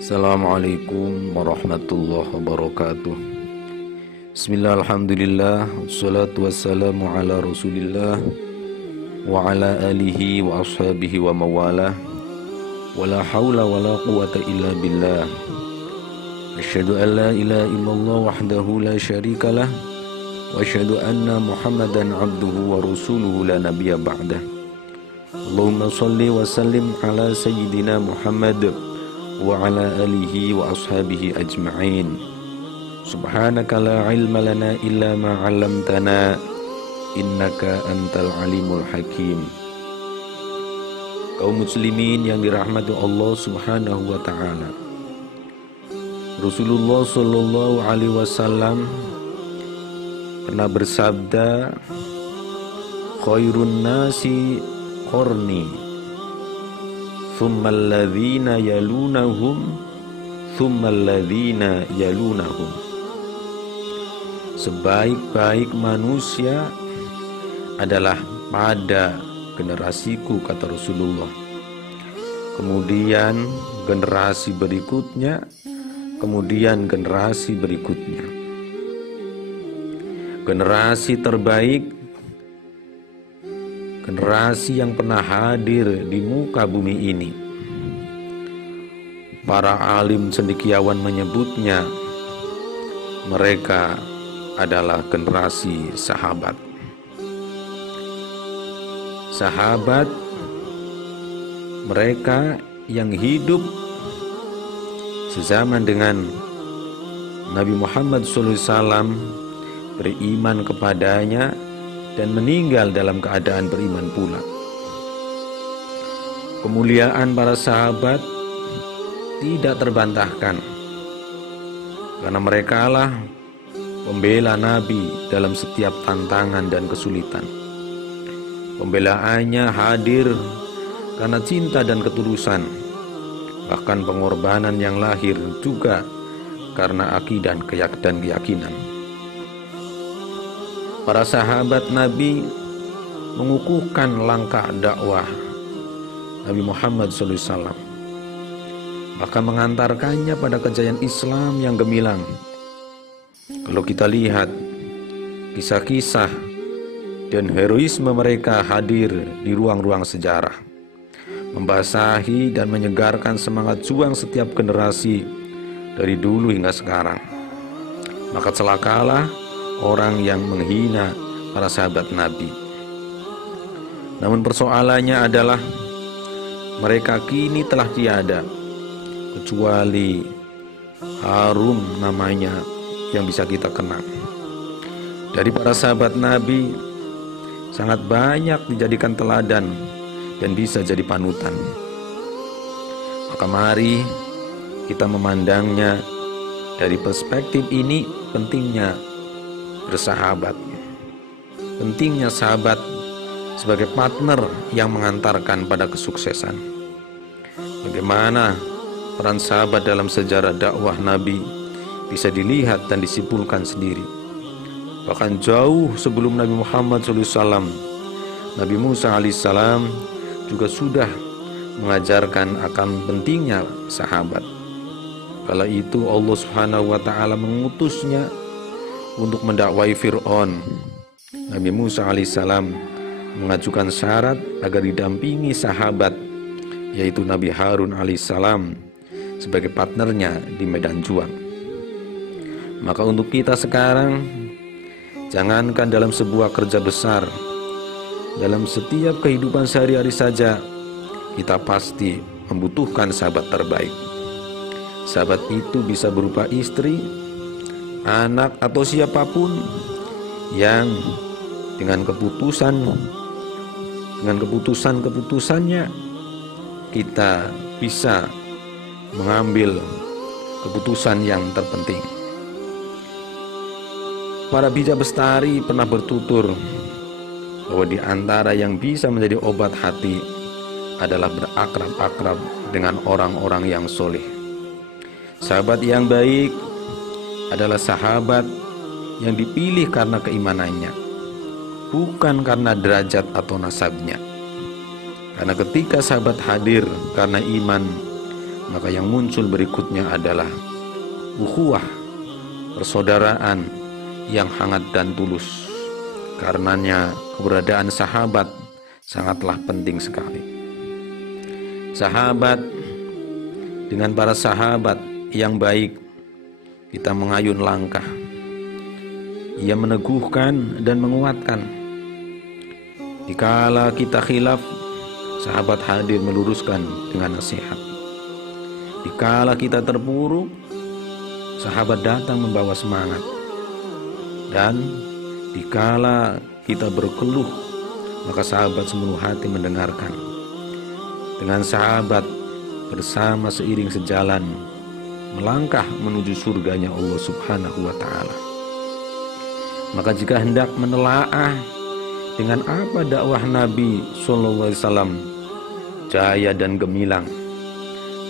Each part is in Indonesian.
Assalamualaikum warahmatullahi wabarakatuh. Bismillah, alhamdulillah, wassalatu wassalamu ala rasulillah wa ala alihi wa ashabihi wa mawalah, wa la hawla wa la quwata illa billah. Asyhadu an la ilaha illallah wahdahu la syarikalah, wa asyhadu anna muhammadan abduhu wa rasuluhu la nabiyya ba'dah. Allahumma salli wa sallim ala sayyidina Muhammad wa ala alihi wa ashabihi ajma'in. Subhanaka la ilma lana illa ma 'allamtana innaka antal alimul hakim. Kaum muslimin yang dirahmati Allah Subhanahu wa taala. Rasulullah sallallahu alaihi wasallam pernah bersabda, khairun nasi qarni thumma alladhina yalunahum thumma alladhina yalunahum. Sebaik-baik manusia adalah pada generasiku, kata Rasulullah. Kemudian generasi berikutnya, kemudian generasi berikutnya. Generasi terbaik, generasi yang pernah hadir di muka bumi ini. Para alim cendekiawan menyebutnya mereka adalah generasi sahabat. Sahabat mereka yang hidup sezaman dengan Nabi Muhammad SAW, beriman kepadanya dan meninggal dalam keadaan beriman pula. Kemuliaan para sahabat tidak terbantahkan, karena merekalah pembela Nabi dalam setiap tantangan dan kesulitan. Pembelaannya hadir karena cinta dan ketulusan, bahkan pengorbanan yang lahir juga karena akidah dan keyakinan. Para sahabat Nabi mengukuhkan langkah dakwah Nabi Muhammad SAW, bahkan mengantarkannya pada kejayaan Islam yang gemilang. Kalau kita lihat kisah-kisah dan heroisme mereka hadir di ruang-ruang sejarah, membasahi dan menyegarkan semangat juang setiap generasi dari dulu hingga sekarang. Maka celakalah orang yang menghina para sahabat Nabi. Namun persoalannya adalah mereka kini telah tiada, kecuali harum namanya yang bisa kita kenang. Dari para sahabat Nabi sangat banyak dijadikan teladan dan bisa jadi panutan. Maka mari kita memandangnya dari perspektif ini. Pentingnya bersahabat, pentingnya sahabat sebagai partner yang mengantarkan pada kesuksesan. Bagaimana peran sahabat dalam sejarah dakwah Nabi bisa dilihat dan disimpulkan sendiri. Bahkan jauh sebelum Nabi Muhammad SAW, Nabi Musa alaihissalam juga sudah mengajarkan akan pentingnya sahabat. Kala itu Allah Subhanahu wa taala mengutusnya untuk mendakwai Fir'aun. Nabi Musa alaihissalam mengajukan syarat agar didampingi sahabat, yaitu Nabi Harun alaihissalam sebagai partnernya di medan juang. Maka untuk kita sekarang, jangankan dalam sebuah kerja besar, dalam setiap kehidupan sehari-hari saja kita pasti membutuhkan sahabat terbaik. Sahabat itu bisa berupa istri, anak, atau siapapun yang dengan keputusannya kita bisa mengambil keputusan yang terpenting. Para bijak bestari pernah bertutur bahwa di antara yang bisa menjadi obat hati adalah berakrab-akrab dengan orang-orang yang soleh. Sahabat yang baik adalah sahabat yang dipilih karena keimanannya, bukan karena derajat atau nasabnya. Karena ketika sahabat hadir karena iman, maka yang muncul berikutnya adalah ukhuwah, persaudaraan yang hangat dan tulus. Karenanya keberadaan sahabat sangatlah penting sekali. Sahabat, dengan para sahabat yang baik, kita mengayun langkah. Ia meneguhkan dan menguatkan. Dikala kita khilaf, sahabat hadir meluruskan dengan nasihat. Dikala kita terpuruk, sahabat datang membawa semangat. Dan dikala kita berkeluh, maka sahabat sepenuh hati mendengarkan. Dengan sahabat bersama seiring sejalan, melangkah menuju surganya Allah Subhanahu wa ta'ala. Maka jika hendak menelaah dengan apa dakwah Nabi Sallallahu Alaihi Wasallam jaya dan gemilang,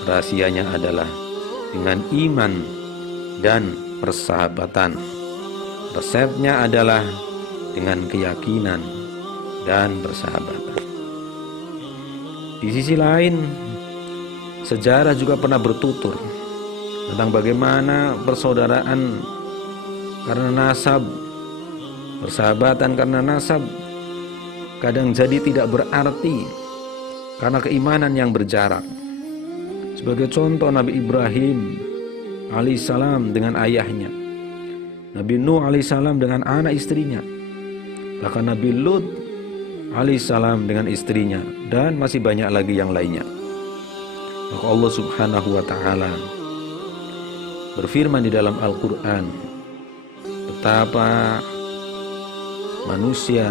rahasianya adalah dengan iman dan persahabatan. Resepnya adalah dengan keyakinan dan persahabatan. Di sisi lain, sejarah juga pernah bertutur tentang bagaimana persaudaraan karena nasab, persahabatan karena nasab kadang jadi tidak berarti karena keimanan yang berjarak. Sebagai contoh, Nabi Ibrahim alaihissalam dengan ayahnya, Nabi Nuh alaihissalam dengan anak istrinya, bahkan Nabi Lut alaihissalam dengan istrinya, dan masih banyak lagi yang lainnya. Maka Allah Subhanahu wa ta'ala berfirman di dalam Al-Quran betapa manusia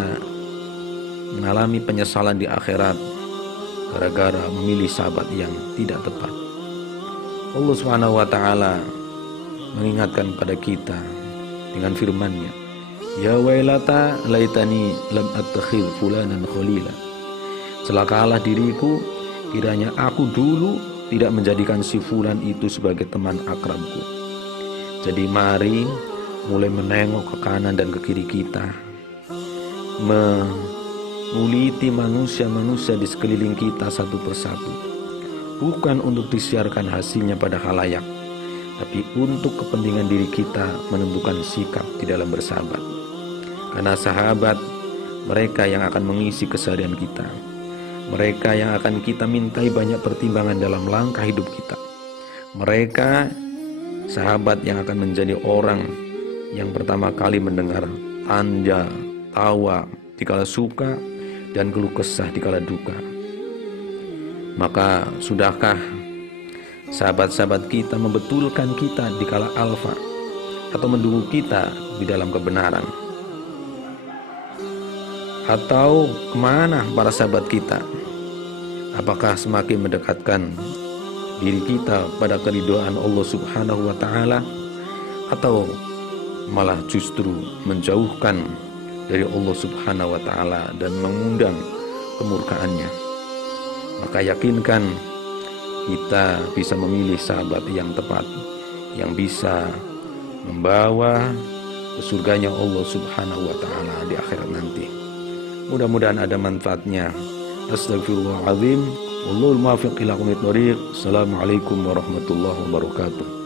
mengalami penyesalan di akhirat gara-gara memilih sahabat yang tidak tepat. Allah Subhanahu wa ta'ala mengingatkan pada kita dengan firman-Nya, ya wailata laitani lam attakhidh fulanan khalila. Celakalah diriku, kiranya aku dulu tidak menjadikan si fulan itu sebagai teman akrabku. Jadi mari mulai menengok ke kanan dan ke kiri kita, menguliti manusia-manusia di sekeliling kita satu persatu, bukan untuk disiarkan hasilnya pada khalayak, tapi untuk kepentingan diri kita menentukan sikap di dalam bersahabat. Karena sahabat, mereka yang akan mengisi keseharian kita, mereka yang akan kita mintai banyak pertimbangan dalam langkah hidup kita. Mereka sahabat yang akan menjadi orang yang pertama kali mendengar tanda tawa dikala suka dan keluh kesah dikala duka. Maka sudahkah sahabat-sahabat kita membetulkan kita dikala alfa atau mendukung kita di dalam kebenaran? Atau kemana para sahabat kita? Apakah semakin mendekatkan diri kita pada keridhaan Allah Subhanahu wa ta'ala, atau malah justru menjauhkan dari Allah Subhanahu wa ta'ala dan mengundang kemurkaannya? Maka yakinkan kita bisa memilih sahabat yang tepat, yang bisa membawa ke surganya Allah Subhanahu wa ta'ala di akhirat nanti. Mudah-mudahan ada manfaatnya. Astagfirullahaladzim. Wallahul muwaffiq ila aqwamit thoriq. Assalamualaikum warahmatullahi wabarakatuh.